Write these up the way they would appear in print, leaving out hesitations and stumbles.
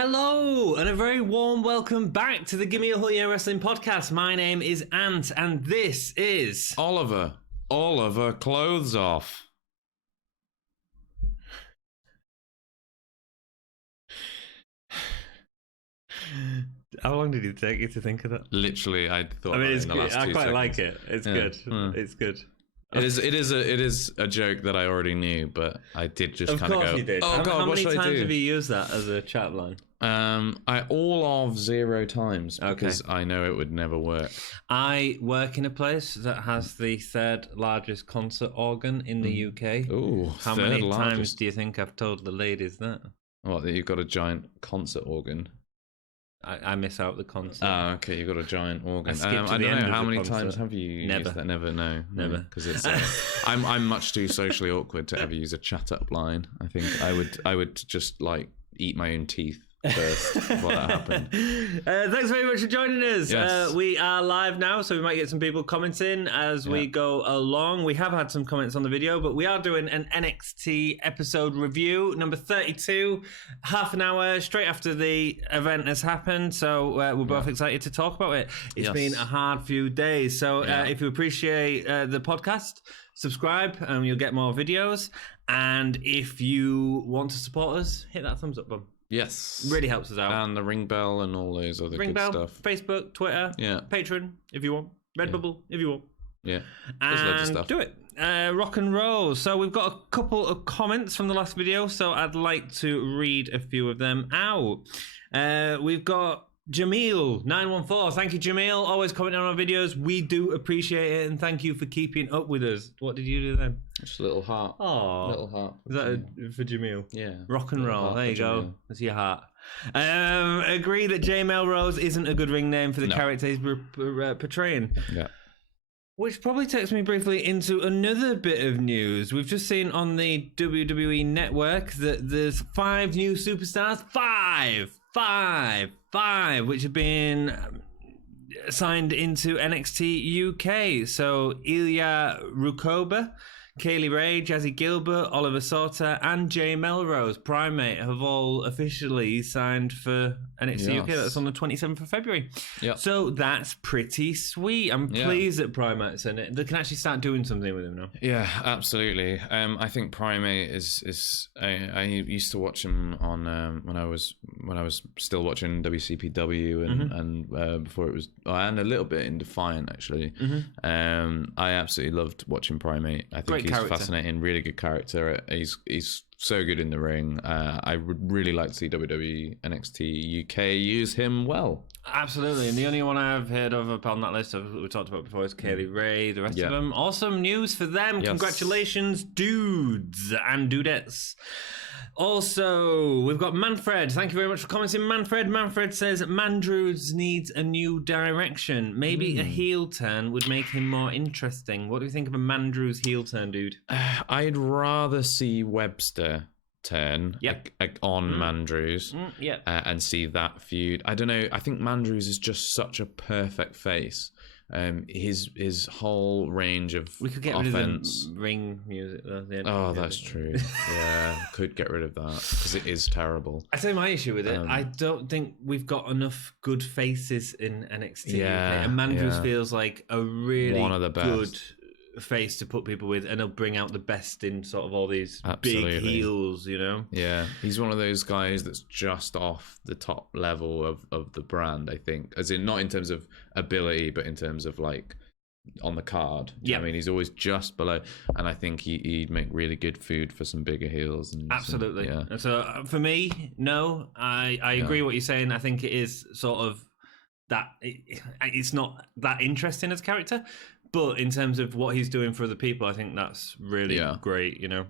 Hello, and a very warm welcome back to the Gimme Wrestling Podcast. My name is Ant, and this is... Oliver. Oliver Clothes Off. How long did it take you to think of that? Literally, I thought. I mean, it's in the good. last I 2 quite seconds. like it. It's good. It's good. It is a joke that I already knew, but I did just kind of go. Of course you did. Oh God, how what many should I times do? have you used that as a chat line? I all of 0 times because I know it would never work. I work in a place that has the third largest concert organ in the UK. Ooh, How third many largest. times do you think I've told the ladies that? What, that you've got a giant concert organ? I miss out the concert. Oh, okay, you've got a giant organ. I skipped to I the don't end know of how the many concert. times have you Never. used that? Never, Never. Because it's I'm much too socially awkward to ever use a chat up line. I think I would just like eat my own teeth first before that happened. Thanks very much for joining us. Yes. We are live now, so we might get some people commenting as we go along. We have had some comments on the video, but we are doing an NXT episode review, number 32, half an hour straight after the event has happened. So we're both excited to talk about it. It's been a hard few days. So if you appreciate the podcast, subscribe and you'll get more videos. And if you want to support us, hit that thumbs up button. Yes. Really helps us out. And the ring bell and all those other Ring good bell, stuff. Facebook, Twitter, Patreon, if you want. Redbubble, if you want. Yeah. There's loads of And stuff. do it. Rock and roll. So we've got a couple of comments from the last video, so I'd like to read a few of them out. We've got Jameel914. Thank you, Jameel. Always commenting on our videos. We do appreciate it, and thank you for keeping up with us. What did you do then? Just a little heart. Oh, Little heart. is that for Jameel? Yeah. Rock and Little roll. heart There for you go. Jameel. That's your heart. Agree that J. Melrose isn't a good ring name for the character he's portraying. Yeah. Which probably takes me briefly into another bit of news. We've just seen on the WWE network that there's 5 new superstars. Five, which have been signed into NXT UK. So Ilya Rukoba, Kaylee Ray, Jazzy Gilbert, Oliver Sauter, and Jay Melrose, Primate, have all officially signed for NXT UK. That's on the 27th of February. Yeah. So that's pretty sweet. I'm pleased that Primate's in it. They can actually start doing something with him now. Yeah, absolutely. I think Primate is. I used to watch him on when I was still watching WCPW and before it was, and a little bit in Defiant actually. I absolutely loved watching Primate. I think he's fascinating, really good character. He's so good in the ring. I would really like to see WWE NXT UK use him well. Absolutely, and the only one I've heard of up on that list of we talked about before is Kaylee Ray. The rest of them, awesome news for them. Yes. Congratulations, dudes and dudettes. Also, we've got Manfred. Thank you very much for commenting, Manfred. Manfred says Mandrews needs a new direction. Maybe a heel turn would make him more interesting. What do you think of a Mandrews heel turn, dude? I'd rather see Webster turn on Mandrews and see that feud. I don't know. I think Mandrews is just such a perfect face. His whole range of we could get offense. rid of the ring music though. Oh, that's true. Yeah, could get rid of that because it is terrible. I say my issue with it. I don't think we've got enough good faces in NXT. Yeah, and Mandrews feels like a really one of the best. good face to put people with, and he'll bring out the best in sort of all these Absolutely. big heels, you know? Yeah, he's one of those guys that's just off the top level of the brand, I think. As in, not in terms of ability, but in terms of like on the card. I mean, he's always just below, and I think he'd make really good food for some bigger heels. And absolutely. And so for me, no, I agree what you're saying. I think it is sort of that it's not that interesting as a character. But in terms of what he's doing for other people, I think that's really great, you know.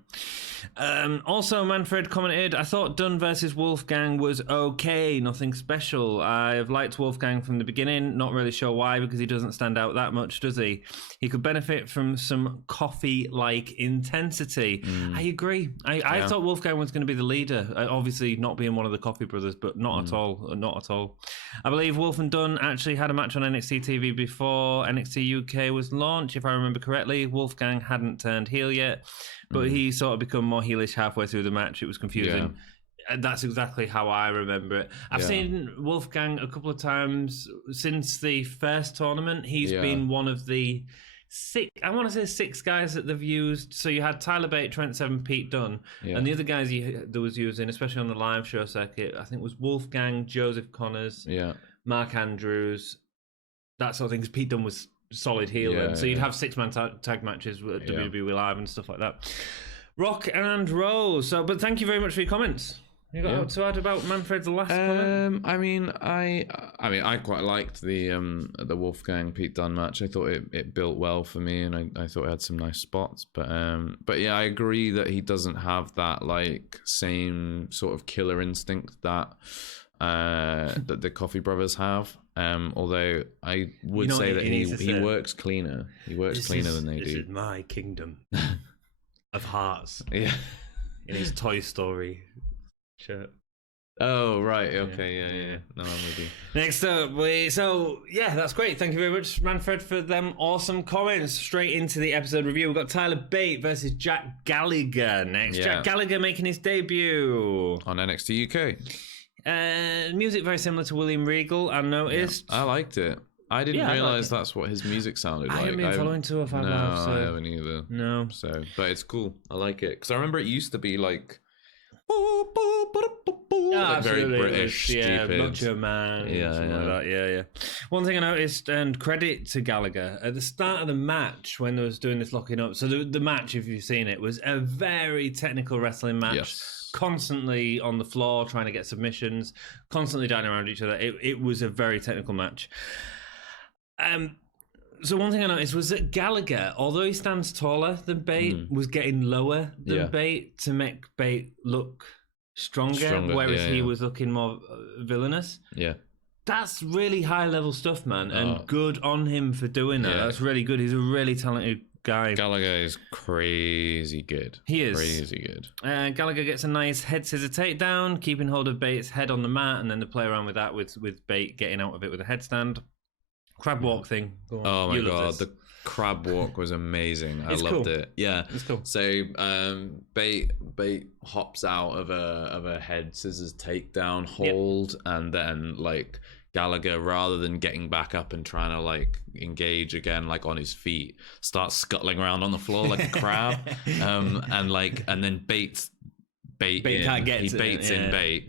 Also, Manfred commented, I thought Dunn versus Wolfgang was okay, nothing special. I've liked Wolfgang from the beginning, not really sure why, because he doesn't stand out that much, does he? He could benefit from some coffee-like intensity. I agree. I thought Wolfgang was going to be the leader, obviously not being one of the Coffee brothers, but not at all. I believe Wolf and Dunn actually had a match on NXT TV before NXT UK was launched, if I remember correctly. Wolfgang hadn't turned heel yet, but he sort of become more heelish halfway through the match. It was confusing. That's exactly how I remember it. I've seen Wolfgang a couple of times since the first tournament. He's been one of the six guys that they've used. So you had Tyler Bate, Trent Seven, Pete Dunne, and the other guys that was using, especially on the live show circuit, I think was Wolfgang, Joseph Connors, Mark Andrews, that sort of thing. Because Pete Dunne was solid heel, so you'd have 6-man tag matches with WWE Live and stuff like that. Rock and roll. So, but thank you very much for your comments. You got what to add about Manfred's last comment? I mean, I quite liked the Wolfgang Pete Dunne match. I thought it built well for me, and I thought it had some nice spots. But yeah, I agree that he doesn't have that like same sort of killer instinct that that the Coffey Brothers have. Although I would say that he works cleaner. He works cleaner than they do. This is my kingdom of hearts. Yeah, in his Toy Story shirt. Oh right, okay, yeah. No, I'm with you. Next up, that's great. Thank you very much, Manfred, for them awesome comments. Straight into the episode review. We've got Tyler Bate versus Jack Gallagher next. Jack Gallagher making his debut on NXT UK. Music very similar to William Regal, I noticed. I liked it. I didn't realise that's what his music sounded like. I haven't been following 205 Live. No, I haven't either. No. So, but it's cool. I like it. Because I remember it used to be like... like very British, stupid. Macho Man, something like that. Yeah. One thing I noticed, and credit to Gallagher, at the start of the match when they was doing this locking up, so the match, if you've seen it, was a very technical wrestling match. Yes. Constantly on the floor trying to get submissions, constantly down around each other. It was a very technical match. So one thing I noticed was that Gallagher, although he stands taller than Bate, was getting lower than Bate to make Bate look stronger whereas he was looking more villainous. Yeah. That's really high level stuff, man, and good on him for doing that. That's really good. He's a really talented guy. Gallagher is crazy good. He is. Crazy good. Gallagher gets a nice head scissor takedown, keeping hold of Bate's head on the mat, and then they play around with that with Bate getting out of it with a headstand. Crab walk thing. Oh my god, the crab walk was amazing. I loved it. Yeah, it's cool. So Bate hops out of a head scissors takedown hold, and then like Gallagher, rather than getting back up and trying to like engage again, like on his feet, starts scuttling around on the floor like a crab, and then Bate can't get he baits in Bate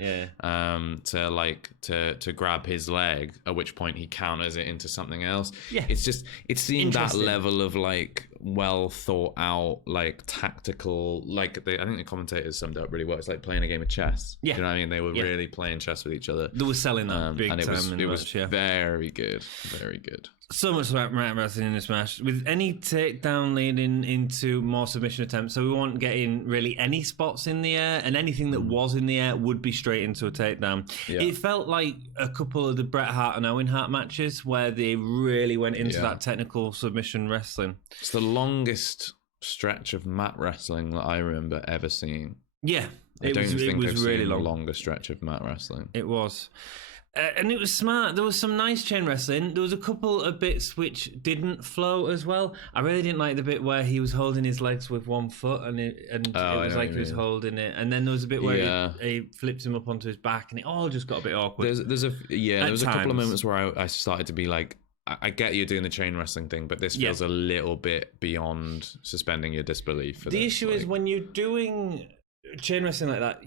to grab his leg, at which point he counters it into something else. It's seeing that level of like well thought out, like tactical, like I think the commentators summed it up really well. It's like playing a game of chess. You know what I mean? They were really playing chess with each other. They were selling that big and time. It was very good, very good. So much about wrestling in this match, with any takedown leading into more submission attempts. So we weren't getting really any spots in the air, and anything that was in the air would be straight into a takedown. It felt like a couple of the Bret Hart and Owen Hart matches where they really went into that technical submission wrestling. It's the longest stretch of mat wrestling that I remember ever seeing. Yeah, I don't think I've seen a longer stretch of mat wrestling. It was. And it was smart. There was some nice chain wrestling. There was a couple of bits which didn't flow as well. I really didn't like the bit where he was holding his legs with one foot, and it was like he was holding it. And then there was a bit where he flips him up onto his back, and it all just got a bit awkward. There was a couple of moments where I started to be like, I get you're doing the chain wrestling thing, but this feels a little bit beyond suspending your disbelief. The issue is when you're doing chain wrestling like that,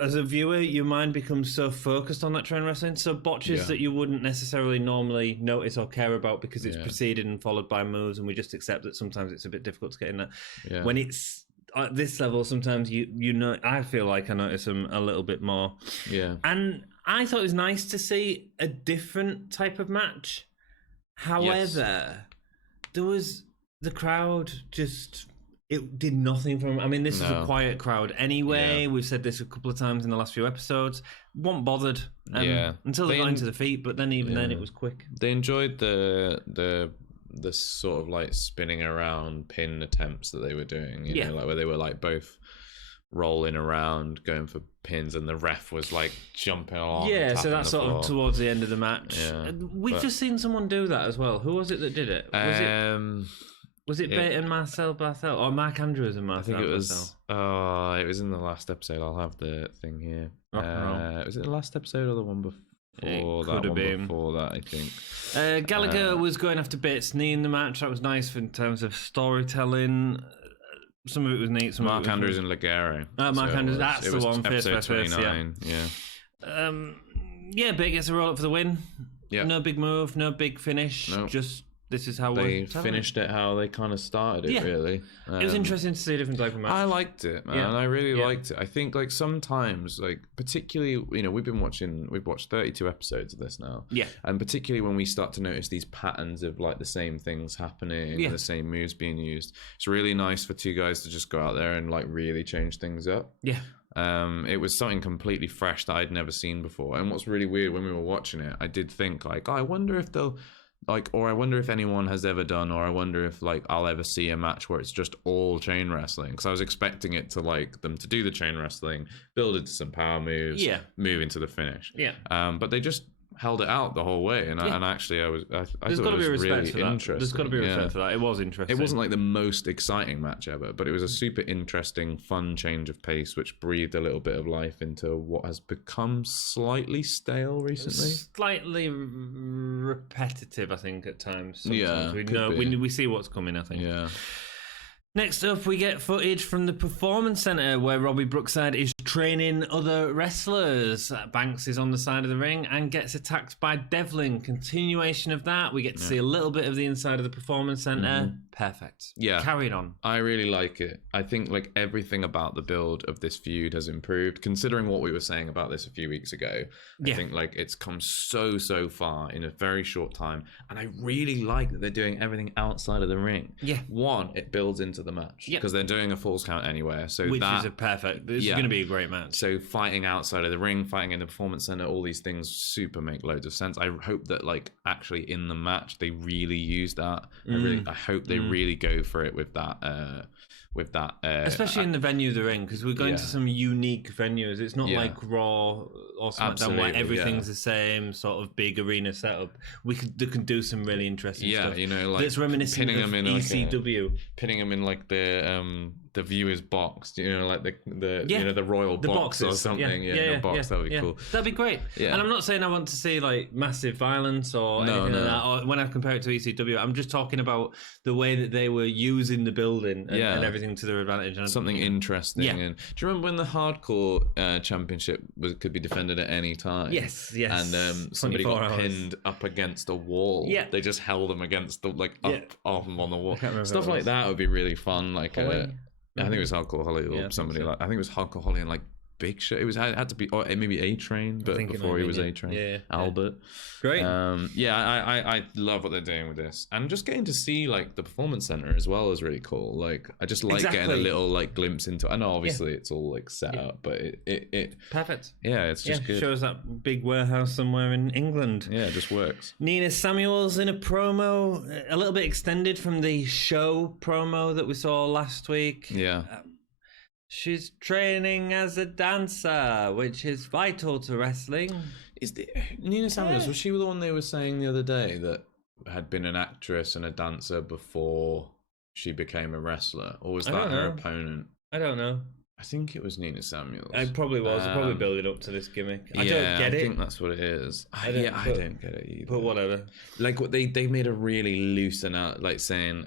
as a viewer, your mind becomes so focused on that chain wrestling. So botches that you wouldn't necessarily normally notice or care about because it's preceded and followed by moves, and we just accept that sometimes it's a bit difficult to get in that. Yeah. When it's at this level, sometimes you know, I feel like I notice them a little bit more. Yeah. And I thought it was nice to see a different type of match. However, there was the crowd just... It did nothing for him. I mean, this is a quiet crowd anyway. We've said this a couple of times in the last few episodes. Weren't bothered until they got into the feet, but then then it was quick. They enjoyed the sort of like spinning around pin attempts that they were doing. You know, like where they were like both rolling around, going for pins, and the ref was like jumping along. Yeah, so that's sort of towards the end of the match. Yeah, We've just seen someone do that as well. Who was it that did it? Was Was it Bate and Marcel Barthel? Or Mark Andrews and Marcel I think it was. Barthel? It was in the last episode. I'll have the thing here. Rock and roll. Was it the last episode or the one before? Before that, I think. Gallagher was going after Bate's knee in the match. That was nice in terms of storytelling. Some of it was neat. Mark Andrews and Ligero. Mark Andrews, that's the one. Episode 29. Yeah. Bate gets a roll up for the win. Yeah. No big move, no big finish. Nope. Just this is how they finished it. How they kind of started it. Really. It was interesting to see a different type of match. I liked it, man. I really liked it. I think like sometimes, like particularly, we've watched 32 episodes of this now. Yeah. And particularly when we start to notice these patterns of like the same things happening, the same moves being used, it's really nice for two guys to just go out there and like really change things up. Yeah. It was something completely fresh that I'd never seen before. And what's really weird, when we were watching it, I did think like, I wonder if they'll like, or I wonder if anyone has ever done, or I wonder if like I'll ever see a match where it's just all chain wrestling. Because I was expecting it to like them to do the chain wrestling, build into some power moves, move into the finish. Yeah. But they just held it out the whole way, and actually I There's got to be respect for that. Interesting. There's got to be respect for that. It was interesting. It wasn't like the most exciting match ever, but it was a super interesting, fun change of pace, which breathed a little bit of life into what has become slightly stale recently. Slightly repetitive, I think, at times. Sometimes. We see what's coming, I think. Yeah. Next up, we get footage from the Performance Centre where Robbie Brookside is training other wrestlers. Banks is on the side of the ring and gets attacked by Devlin. Continuation of that. We get to see a little bit of the inside of the Performance Centre. Mm-hmm. Perfect. Yeah. Carried on. I really like it. I think like everything about the build of this feud has improved, considering what we were saying about this a few weeks ago. I think like it's come so far in a very short time. And I really like that they're doing everything outside of the ring. Yeah. One, it builds into the match because they're doing a Falls Count anywhere. So which is a perfect. This is going to be a great match. So fighting outside of the ring, fighting in the Performance Center, all these things super make loads of sense. I hope that like actually in the match they really use that. I hope they really go for it with that. Especially in the venue of the ring, because we're going to some unique venues. It's not like Raw or SmackDown where everything's the same sort of big arena setup. They can do some really interesting stuff. Like that's reminiscent of ECW. Pinning them in like the viewer's box, like the royal the box boxes. or something. The box, that would be cool. That'd be great. Yeah. And I'm not saying I want to see like massive violence or anything like that. Or when I compare it to ECW, I'm just talking about the way that they were using the building and everything to their advantage. And something interesting. Yeah. And do you remember when the Hardcore Championship could be defended at any time? Yes. And somebody got pinned up against a wall. Yeah. They just held them against the up on the wall. Stuff like that would be really fun. Like I think it was Hardcore Holly or somebody like. I think it was Hardcore Holly and like Big Show. It had to be, or maybe A-Train, but before he was A-Train, Albert. Great. I love what they're doing with this, and just getting to see like the Performance Center as well is really cool. Like I just like getting a little like glimpse into. I know obviously it's all like set up, but it perfect. Yeah, it's just good. Shows that big warehouse somewhere in England. Yeah, it just works. Nina Samuels in a promo, a little bit extended from the show promo that we saw last week. Yeah. She's training as a dancer, which is vital to wrestling. Nina Samuels, was she the one they were saying the other day that had been an actress and a dancer before she became a wrestler? Or was that her opponent? I don't know. I think it was Nina Samuels. It probably was. They're probably building up to this gimmick. I don't get it. I think that's what it is. I don't get it either. But whatever. Like what they made a really loose out, like saying,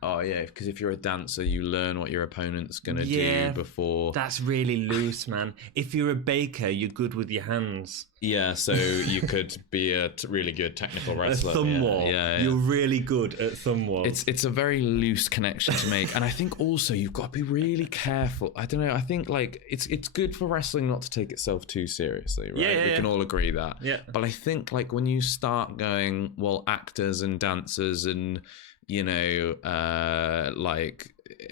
because if you're a dancer, you learn what your opponent's gonna do before. That's really loose, man. If you're a baker, you're good with your hands. Yeah, so you could be a really good technical wrestler. A thumb war. Yeah. You're really good at thumb war. It's a very loose connection to make, and I think also you've got to be really careful. I don't know. I think like it's good for wrestling not to take itself too seriously, right? Yeah, we can all agree that. Yeah. But I think like when you start going, well, actors and dancers and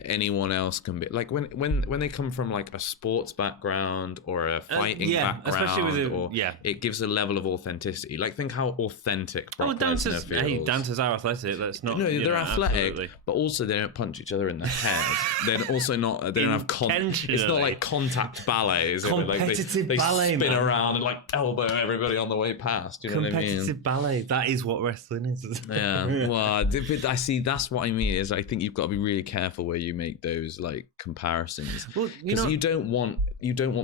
anyone else can be like when they come from like a sports background or a fighting background, especially with it gives a level of authenticity. Like think how authentic Brock Lesnar feels. Hey, dancers are athletic. That's not. No, they're athletic, but also they don't punch each other in the head. They're also not. They don't have. It's not like contact ballet. Is competitive they ballet. Spin around and like elbow everybody on the way past. You know what I mean? Competitive ballet. That is what wrestling is. Yeah. Well, I see. That's what I mean. Is I think you've got to be really careful where you make those like comparisons, because you don't want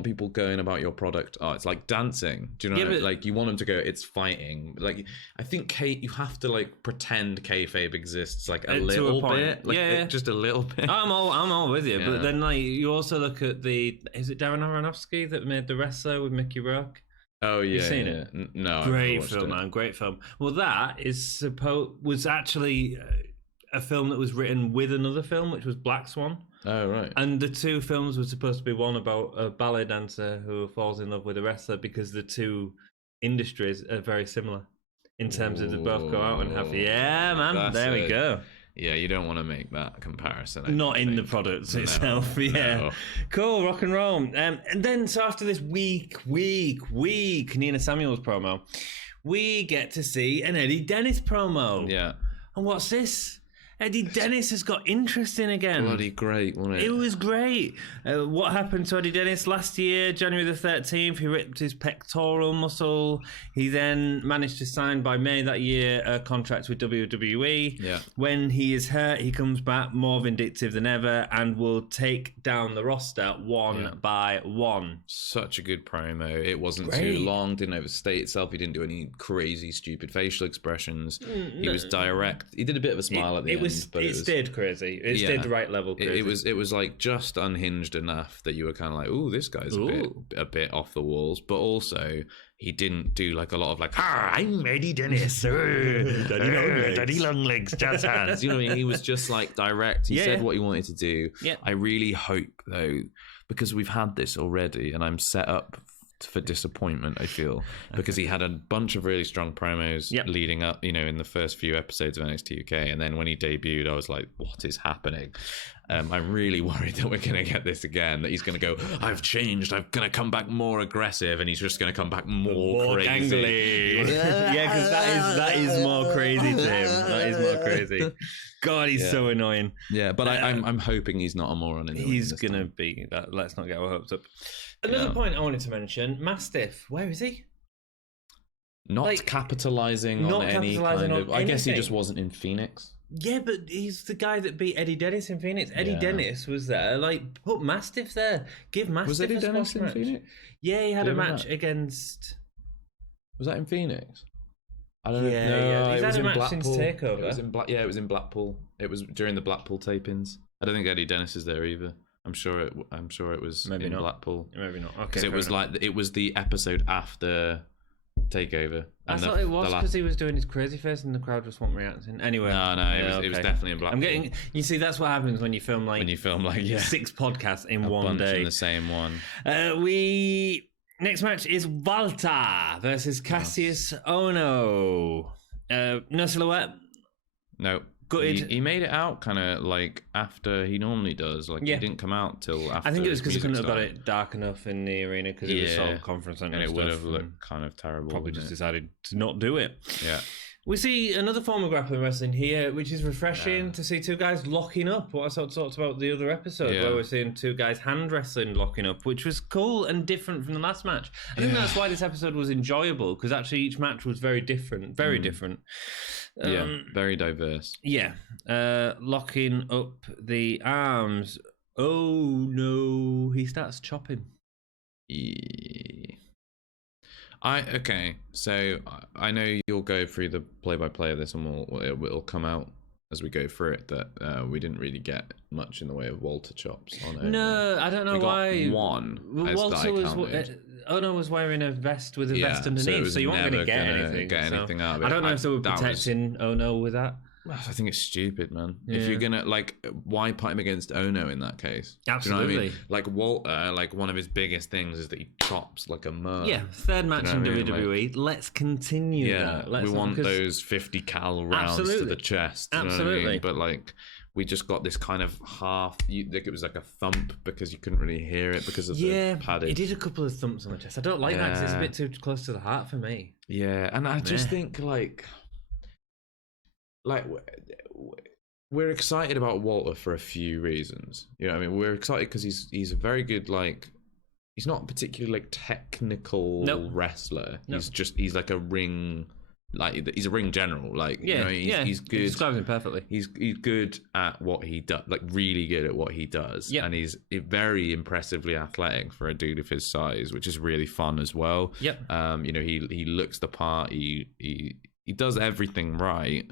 people going about your product. Oh, it's like dancing. Do you know? Like you want them to go. It's fighting. Like I think you have to like pretend kayfabe exists like a little bit. Like, just a little bit. I'm all with you. Yeah. But then like you also look at is it Darren Aronofsky that made The Wrestler with Mickey Rourke? Oh yeah, you've seen it? No, great film, man. Great film. Well, that was actually a film that was written with another film, which was Black Swan. Oh, right. And the two films were supposed to be one about a ballet dancer who falls in love with a wrestler, because the two industries are very similar in terms of they both go out and have... Yeah, man. There we go. Yeah, you don't want to make that comparison. Not in the product itself. Yeah. No. Cool, rock and roll. And then, so after this weak Nina Samuels promo, we get to see an Eddie Dennis promo. Yeah. And what's this? Eddie Dennis has got interesting again. Bloody great, wasn't it? It was great. What happened to Eddie Dennis last year, January the 13th? He ripped his pectoral muscle. He then managed to sign by May that year a contract with WWE. Yeah. When he is hurt, he comes back more vindictive than ever and will take down the roster one by one. Such a good promo. It wasn't too long, didn't overstay itself. He didn't do any crazy, stupid facial expressions. He was direct. He did a bit of a smile at the end. It stayed crazy. It stayed the right level crazy. It was like just unhinged enough that you were kind of like, ooh, this guy's a bit off the walls. But also, he didn't do like a lot of like, I'm Eddie Dennis. Daddy long legs, jazz hands. You know what I mean? He was just like direct. He said what he wanted to do. Yeah. I really hope, though, because we've had this already and I'm set up for disappointment, I feel, because he had a bunch of really strong promos leading up, you know, in the first few episodes of NXT UK, and then when he debuted, I was like, what is happening? I'm really worried that we're going to get this again, that he's going to go, I've changed, I'm going to come back more aggressive, and he's just going to come back more crazy. Gangly. Because that is more crazy to him. That is more crazy. God, he's so annoying. Yeah, but I'm hoping he's not a moron. He's going to be. Let's not get our hopes up. Another point I wanted to mention, Mastiff, where is he? Not capitalizing on any kind of... I guess he just wasn't in Phoenix. Yeah, but he's the guy that beat Eddie Dennis in Phoenix. Eddie Dennis was there. Like, put Mastiff there. Give Mastiff was Eddie a Dennis in match. Phoenix? Yeah, he had a match against... Was that in Phoenix? I don't know. Yeah. He's it was had a in match Blackpool. since TakeOver. It was in Blackpool. It was during the Blackpool tapings. I don't think Eddie Dennis is there either. I'm sure it was Maybe in not. Blackpool. Maybe not. Okay. Because it was the episode after TakeOver. I thought it was because he was doing his crazy face and the crowd just weren't reacting. Anyway. No, it was definitely in Blackpool. You see, that's what happens when you film like 6 podcasts in one day. In the same one. Next match is Walter versus Cassius Ono. No silhouette. No. Gutted. He made it out kind of like after he normally does. Like he didn't come out till after. I think it was because he couldn't have got it dark enough in the arena because it was sort of conference center and it would have looked kind of terrible. Probably just decided to not do it. Yeah. We see another form of grappling wrestling here, which is refreshing to see two guys locking up. What I sort of talked about the other episode, where we're seeing two guys hand wrestling, locking up, which was cool and different from the last match. I think that's why this episode was enjoyable, because actually each match was very different, different. Very diverse. Yeah, locking up the arms. Oh no, he starts chopping. So I know you'll go through the play-by-play of this, and it'll come out as we go through it that we didn't really get much in the way of Walter chops on it. No, I don't know why. One. Ono was wearing a vest with a vest underneath, so you weren't going to get anything. Out of it. I don't know if they were protecting Ono with that. I think it's stupid, man. Yeah. If you're gonna why put him against Ono in that case? Absolutely. Do you know what I mean? Like Walter, one of his biggest things is that he chops like a merc. Yeah, third match in WWE. Let's continue that. We want those 50 cal rounds to the chest. Absolutely. But we just got this kind of half. Like it was like a thump because you couldn't really hear it because of the padding. He did a couple of thumps on the chest. I don't like that because it's a bit too close to the heart for me. Yeah, and I just think like we're excited about Walter for a few reasons. You know what I mean? We're excited because he's a very good, like, he's not particularly like technical wrestler. Nope. He's like a ring, like he's a ring general. Like, he's good. He describes him perfectly. He's good at what he does, like really good at what he does. And he's very impressively athletic for a dude of his size, which is really fun as well. He looks the part. He does everything right.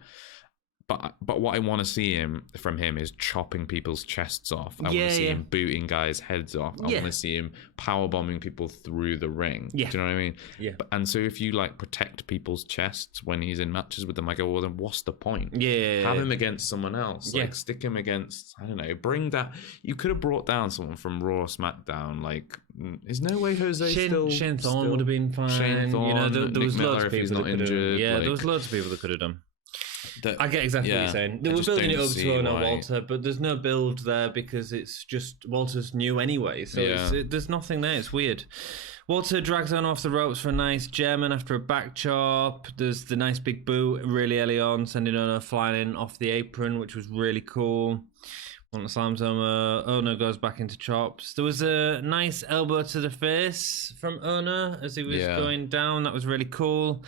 But what I want to see from him is chopping people's chests off. I want to see him booting guys' heads off. I want to see him powerbombing people through the ring. Do you know what I mean? Yeah. And so if you like protect people's chests when he's in matches with them, I go, well, then what's the point? Have him against someone else. Like stick him against, I don't know, bring that. You could have brought down someone from Raw or SmackDown. Like, there's no way Shane Thorne would have been fine. Shane Thorne, there was loads of people that could have. Yeah, there was loads of people that could have done. I get exactly what you're saying. They were building it up to Ono Walter, but there's no build there because it's just Walter's new anyway. So there's nothing there. It's weird. Walter drags Ono off the ropes for a nice German after a back chop. There's the nice big boot really early on, sending Ono flying in off the apron, which was really cool. Walter slams Ono goes back into chops. There was a nice elbow to the face from Ono as he was going down. That was really cool.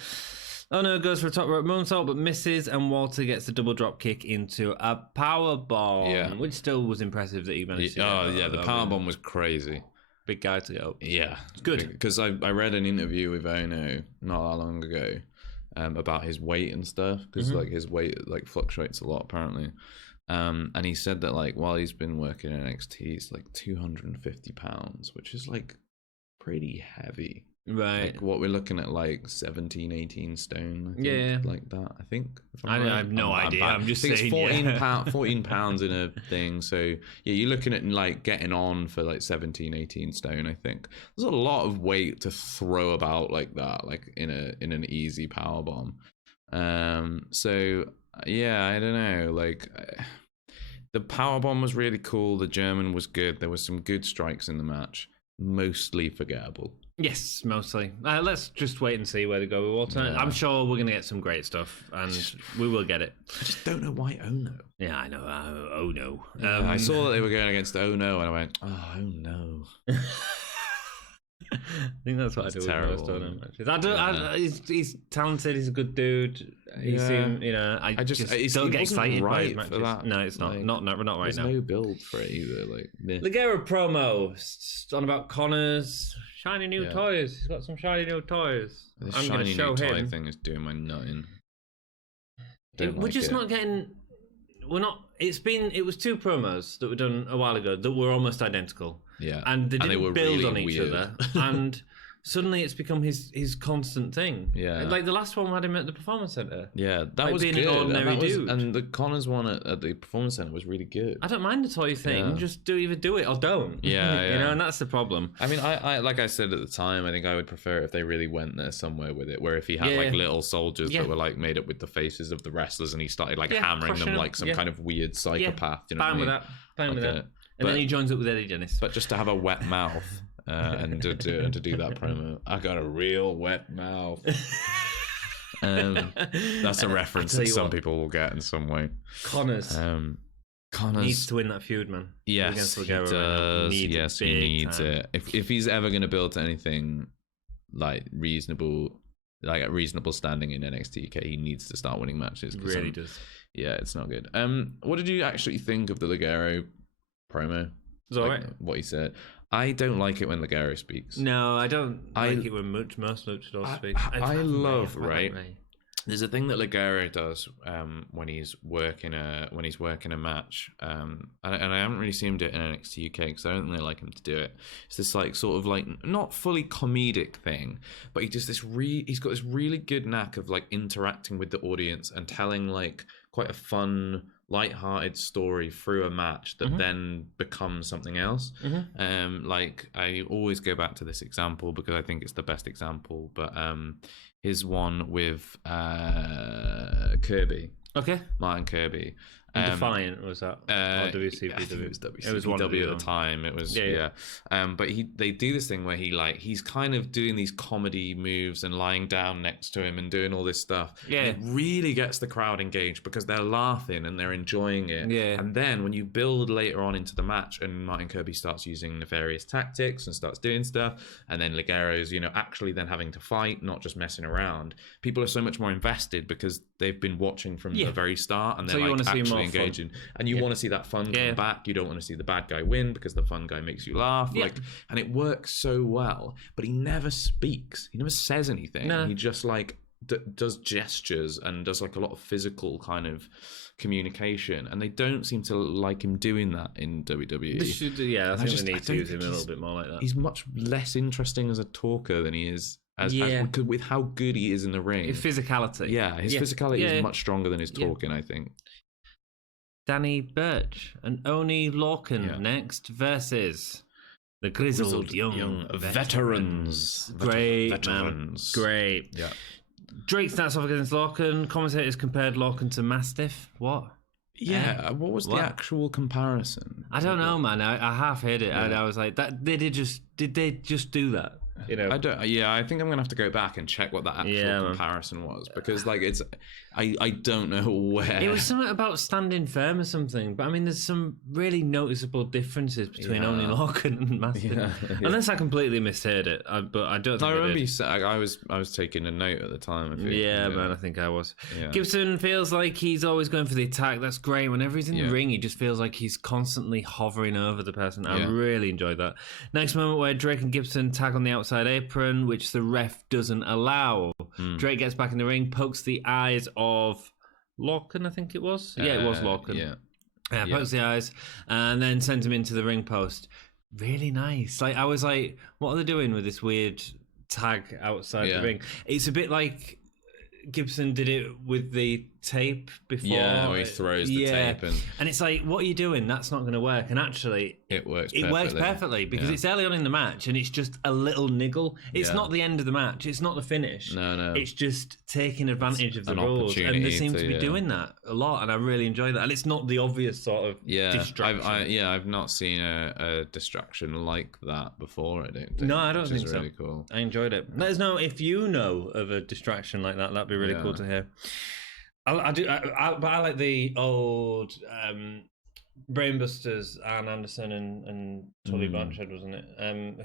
Ono goes for a top rope moonsault but misses, and Walter gets the double drop kick into a power bomb, which still was impressive that he managed to the power bomb was crazy. Big guy to go. Yeah. It's good. Because I read an interview with Ono not that long ago about his weight and stuff, because like his weight like fluctuates a lot apparently. And he said that like while he's been working in NXT, he's like 250 pounds, which is like pretty heavy. Right. Like what we're looking at, like 17, 18 stone. I think, like that. I think. I have no idea. I'm just saying. It's 14 pounds in a thing. So yeah, you're looking at like getting on for like 17, 18 stone. I think there's a lot of weight to throw about like that, like in an easy power bomb. So yeah, I don't know. Like the power bomb was really cool. The German was good. There was some good strikes in the match. Mostly forgettable. Yes, mostly. Let's just wait and see where they go with Walter. Yeah. I'm sure we're going to get some great stuff, and we will get it. I just don't know why Ono. Yeah, I know. Ono. I saw that they were going against Ono, and I went, oh no. I think that's what I do with most Ono matches. He's talented. He's a good dude. He seemed, I just don't get excited by his matches. No, it's not. Like, not right now. There's no build for it either. Like Ligero promo on about Connor's shiny new toys. He's got some shiny new toys. This I'm going to show him. Toy thing is doing my nutting. We're just not getting. We're not. It was two promos that were done a while ago that were almost identical. Yeah, and they didn't build really on each other, and suddenly it's become his constant thing. Yeah, like the last one we had him at the Performance Center. Yeah, that was being good. An ordinary dude. And the Connors one at the Performance Center was really good. I don't mind the toy thing. Yeah. Just either do it or don't. Yeah, yeah. And that's the problem. I mean, I like I said at the time, I think I would prefer if they really went there somewhere with it, where if he had like little soldiers that were like made up with the faces of the wrestlers, and he started like hammering them like some kind of weird psychopath. You know fine with that. Fine with that. And then he joins up with Eddie Dennis. But just to have a wet mouth and to do that promo, I got a real wet mouth. That's a reference that some people will get in some way. Connors needs to win that feud, man. Yes, he does. Yes, he needs it. If he's ever going to build to anything like reasonable, like a reasonable standing in NXT UK, he needs to start winning matches. Really does. Yeah, it's not good. What did you actually think of the Ligero promo? It's all right. What he said. I don't like it when Ligero speaks. No, I don't like it when most luchadors speak. I love right. There's a thing that Ligero does when he's working a match, and I haven't really seen him do it in NXT UK because I don't really like him to do it. It's this like sort of like not fully comedic thing, but he's got this really good knack of like interacting with the audience and telling like quite a fun, light-hearted story through a match that then becomes something else. Like I always go back to this example because I think it's the best example, but his one with Kirby. Okay. Martin Kirby. Defiant was that? Or WCPW? I think it was WCPW It was one of the at the time. It was but they do this thing where he's kind of doing these comedy moves and lying down next to him and doing all this stuff. Yeah, and it really gets the crowd engaged because they're laughing and they're enjoying it. Yeah, and then when you build later on into the match and Martin Kirby starts using nefarious tactics and starts doing stuff, and then Ligero's actually then having to fight, not just messing around. People are so much more invested because they've been watching from the very start, and they're actually engaging. Fun. And you want to see that fun come back. You don't want to see the bad guy win because the fun guy makes you laugh. And it works so well. But he never speaks. He never says anything. No. He just does gestures and does a lot of physical kind of communication, and they don't seem to like him doing that in WWE. I think they need to use him a little bit more like that. He's much less interesting as a talker than he is with how good he is in the ring. His physicality. His physicality is much stronger than his talking, I think. Danny Burch and Oney Lorcan next versus the Grizzled Young Veterans. Great, veterans. Man. Great. Yeah. Drake starts off against Lorcan. Commentators compared Lorcan to Mastiff. What? Yeah, what was the actual comparison? I don't know, man. I half heard it, and I was like, "That did they just do that?" I don't. Yeah, I think I'm gonna have to go back and check what that actual comparison was, because it's. I don't know where. It was something about standing firm or something, but I mean, there's some really noticeable differences between Oney Lorcan and Mastiff. Unless I completely misheard it, but I don't. Think I remember you said I was taking a note at the time. Man, I think I was. Yeah. Gibson feels like he's always going for the attack. That's great. Whenever he's in the ring, he just feels like he's constantly hovering over the person. I really enjoyed that. Next moment where Drake and Gibson tag on the outside apron, which the ref doesn't allow. Drake gets back in the ring, pokes the eyes of Lorcan, I think it was. It was Lorcan. Pokes the eyes, and then sends him into the ring post. Really nice. I was like, what are they doing with this weird tag outside the ring? It's a bit like Gibson did it with the tape before. Yeah, where he throws the tape and it's like, what are you doing? That's not going to work. And actually, it works perfectly because it's early on in the match and it's just a little niggle. It's not the end of the match. It's not the finish. No. It's just taking advantage of the rules. And they seem to be doing that a lot, and I really enjoy that. And it's not the obvious sort of distraction. I've not seen a distraction like that before, I don't think. No, I don't think so. Really cool. I enjoyed it. Let us know if you know of a distraction like that. That'd be really cool to hear. I do, but I like the old Brainbusters, Arn Anderson and Tully Blanchard, wasn't it?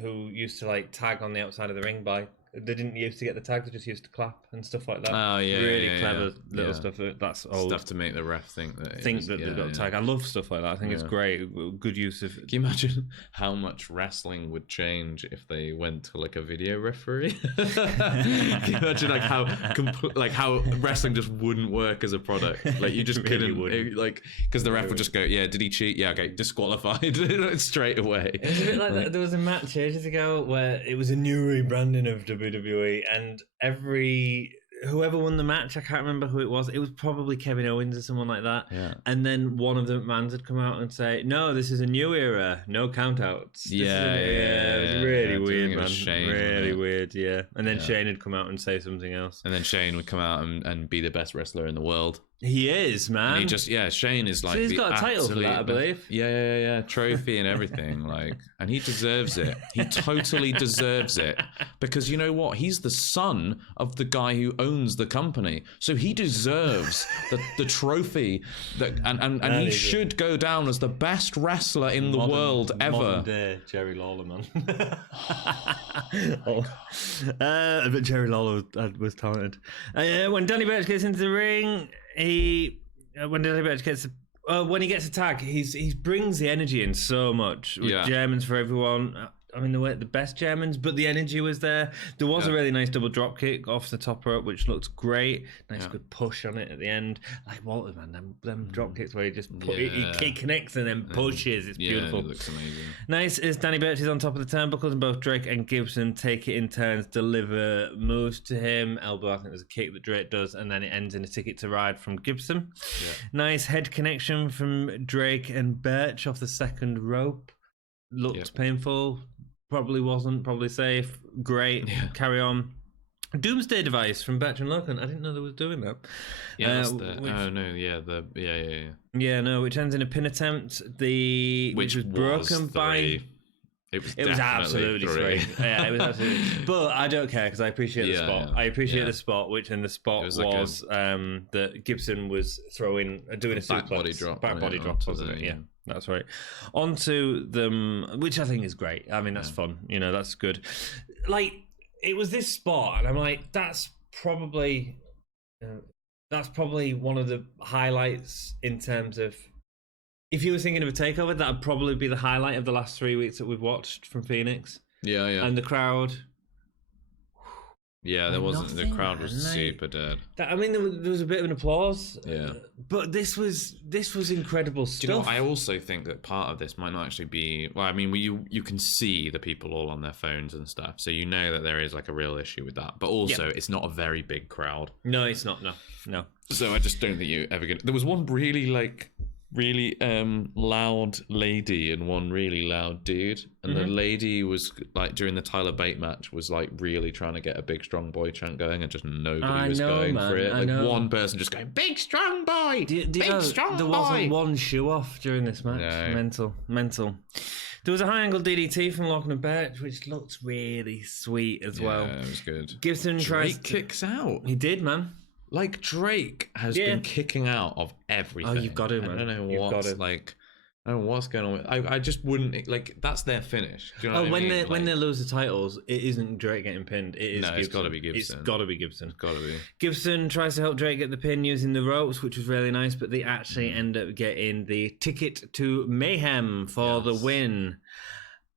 Who used to tag on the outside of the ring by. They didn't used to get the tag; they just used to clap and stuff like that. Oh yeah, really clever little stuff. That's old stuff to make the ref think that they've got a tag. I love stuff like that. I think it's great. Good use of. Can you imagine how much wrestling would change if they went to a video referee? Can you imagine how wrestling just wouldn't work as a product? You just really couldn't because the ref would just go, did he cheat? Yeah, okay, disqualified straight away. It was a bit like that. There was a match ages ago where it was a new rebranding of WWE, and whoever won the match, I can't remember who it was. It was probably Kevin Owens or someone like that. Yeah. And then one of the McMahons would come out and say, "No, this is a new era. No countouts." It was really weird, man. Shane, really weird, yeah. And then Shane would come out and say something else. And then Shane would come out and be the best wrestler in the world. He is, man. And he Shane is so he's got a title for that, I believe. Yeah. Trophy and everything. And he deserves it. He totally deserves it. Because you know what? He's the son of the guy who owns the company. So he deserves the trophy and he should go down as the best wrestler in the world ever. Modern day Jerry Lawler, man. But Jerry Lawler was talented. When Danny Burch gets into the ring, when he gets a tag, he brings the energy in so much with Germans for everyone. I mean, the best Germans, but the energy was there. There was a really nice double drop kick off the top rope, which looked great. Nice good push on it at the end. Like Walter, man, them drop kicks where he just he connects and then pushes. It's beautiful. It looks amazing. Nice as Danny Burch is on top of the turnbuckles, and both Drake and Gibson take it in turns, deliver moves to him. Elbow, I think there's a kick that Drake does, and then it ends in a Ticket to Ride from Gibson. Yeah. Nice head connection from Drake and Burch off the second rope. Looked painful. Probably wasn't. Probably safe. Great. Yeah. Carry on. Doomsday Device from Burch and Lorcan. I didn't know they were doing that. Yeah, that's yeah. Yeah, no, which ends in a pin attempt. Which was broken by. It was absolutely three. Yeah, it was absolutely. But I don't care because I appreciate the spot. Yeah. I appreciate the spot, which in the spot was that Gibson was doing a suplex, back body drop, wasn't it? Yeah, that's right. Onto them, which I think is great. I mean, that's fun. You know, that's good. Like, it was this spot, and I'm like, that's probably one of the highlights in terms of. If you were thinking of a takeover, that would probably be the highlight of the last 3 weeks that we've watched from Phoenix. Yeah. And the crowd. Yeah, the crowd was super dead. I mean, there was a bit of an applause. Yeah. But this was incredible stuff. Do you know what? I also think that part of this might not actually be. Well, I mean, you can see the people all on their phones and stuff, so you know that there is like a real issue with that. But also, it's not a very big crowd. No, it's not. No. So I just don't think you're ever gonna. There was one really loud lady and one really loud dude, and the lady was like during the Tyler Bate match was like really trying to get a big strong boy chant going, and just nobody was going for it. Like one person just going big strong boy, big strong boy. There wasn't one shoe off during this match. No. Mental. There was a high angle DDT from Lorcan and Burch, which looked really sweet as well. Yeah, it was good. Gibson kicks out. He did, man. Like Drake has been kicking out of everything. Oh, you've got to, man. I don't know I don't know what's going on with. I just wouldn't like. That's their finish. Do you know what I mean? When they lose the titles, it isn't Drake getting pinned. It is. No, Gibson. It's got to be Gibson. It's got to be Gibson. It's got to be. Gibson tries to help Drake get the pin using the ropes, which was really nice. But they actually end up getting the ticket to Mayhem for the win.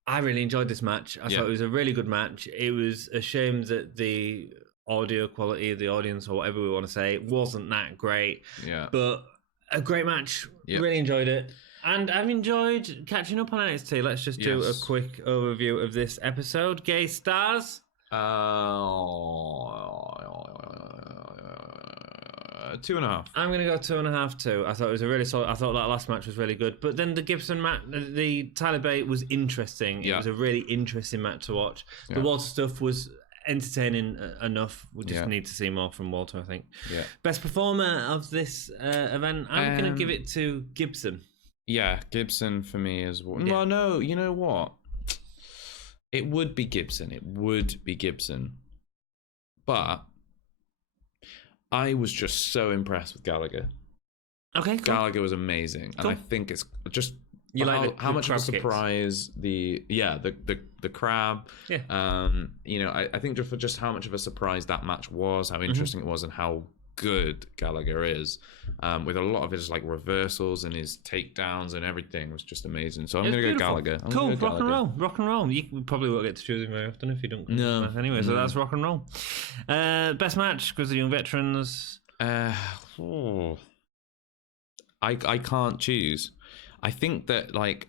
I really enjoyed this match. I thought it was a really good match. It was a shame that the audio quality of the audience, or whatever we want to say, wasn't that great. Yeah. But a great match. Yep. Really enjoyed it. And I've enjoyed catching up on NXT. Let's just do a quick overview of this episode. Gay stars? 2.5. I'm going to go 2.5 too. I thought it was a really solid. I thought that last match was really good. But then the Gibson match, the Tyler Bate was interesting. It was a really interesting match to watch. The Walter stuff was entertaining enough. We just need to see more from Walter, I think. Yeah. Best performer of this event, I'm going to give it to Gibson. Yeah, Gibson for me as well. Yeah. Well, no, you know what? It would be Gibson. But I was just so impressed with Gallagher. Okay, cool. Gallagher was amazing. Cool. And I think it's just how much of a surprise the crab. Yeah. You know, I think just how much of a surprise that match was, how interesting it was, and how good Gallagher is, with a lot of his like reversals and his takedowns and everything was just amazing. So I'm going to go Gallagher. Cool, rock and roll. You probably won't get to choose him very often if you don't. No. Anyway, so that's rock and roll. Best match, Grizzled Young Veterans. I can't choose. I think that like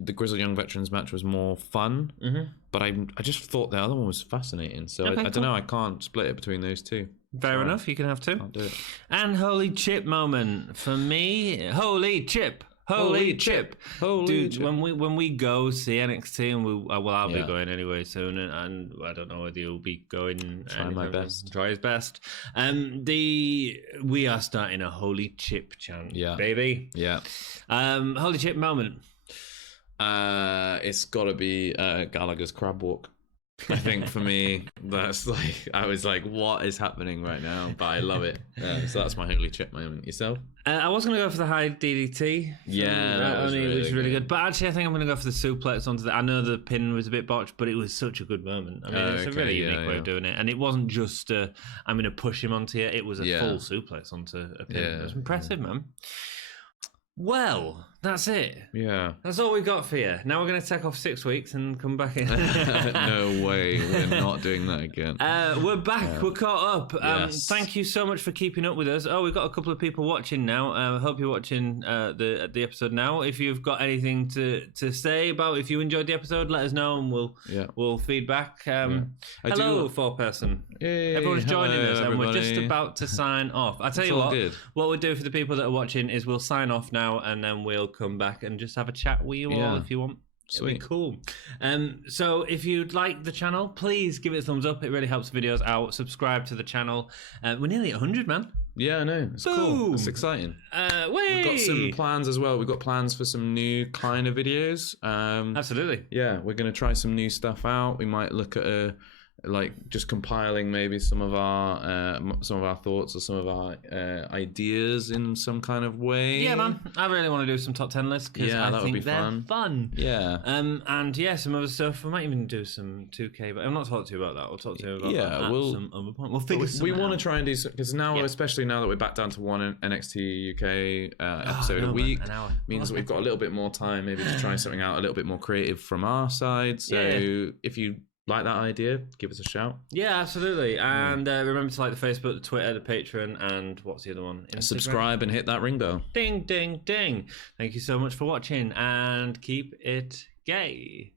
the Grizzled Young Veterans match was more fun, but I just thought the other one was fascinating. So I don't know. I can't split it between those two. Fair enough. You can have two. I'll do it. And Holy Chip moment for me. Holy Chip. Dude, when we go see NXT, and I'll be going anyway soon, and I don't know whether you'll be going. Try his best. We are starting a Holy Chip chant, baby. Yeah. Holy Chip moment. It's got to be Gallagher's crab walk. I think for me, that's like, I was like, what is happening right now? But I love it. So that's my Holy Chip moment. Yourself? I was going to go for the high DDT. Yeah, that was really good. But actually, I think I'm going to go for the suplex onto I know the pin was a bit botched, but it was such a good moment. I mean, it's a really unique way of doing it. And it wasn't just, I'm going to push him onto you. It was a full suplex onto a pin. It was impressive, man. Well, that's it. Yeah. That's all we've got for you. Now we're going to take off 6 weeks and come back in. No way. We're not doing that again. We're back. We're caught up. Yes. Thank you so much for keeping up with us. Oh, we've got a couple of people watching now. I hope you're watching the episode now. If you've got anything to say about if you enjoyed the episode, let us know and we'll feedback. Hello, 4-person. Yay, everyone's joining us and we're just about to sign off. I tell you what we'll do for the people that are watching is we'll sign off now and then we'll come back and just have a chat with you all if you want. It'll be Sweet. cool. So if you'd like the channel, please give it a thumbs up. It really helps the videos out. Subscribe to the channel. We're nearly at 100, man. Yeah, I know. It's cool. It's exciting. We've got some plans as well. We've got plans for some new kind of videos. Absolutely. Yeah, we're going to try some new stuff out. We might look at just compiling maybe some of our thoughts or some of our ideas in some kind of way. Yeah, man. I really want to do some top 10 lists because I think they're fun. Yeah. And yeah, some other stuff. We might even do some 2K, but I'm not talking to you about that. We'll talk to you about that at some other point. We'll figure something out. We want to try and do some, because now, especially now that we're back down to one NXT UK episode a week, means that we've got a little bit more time maybe to try something out a little bit more creative from our side. So if you like that idea, give us a shout. Yeah, absolutely. And remember to like the Facebook, the Twitter, the Patreon, and what's the other one? Instagram? Subscribe and hit that ring bell. Ding, ding, ding. Thank you so much for watching, and keep it gay.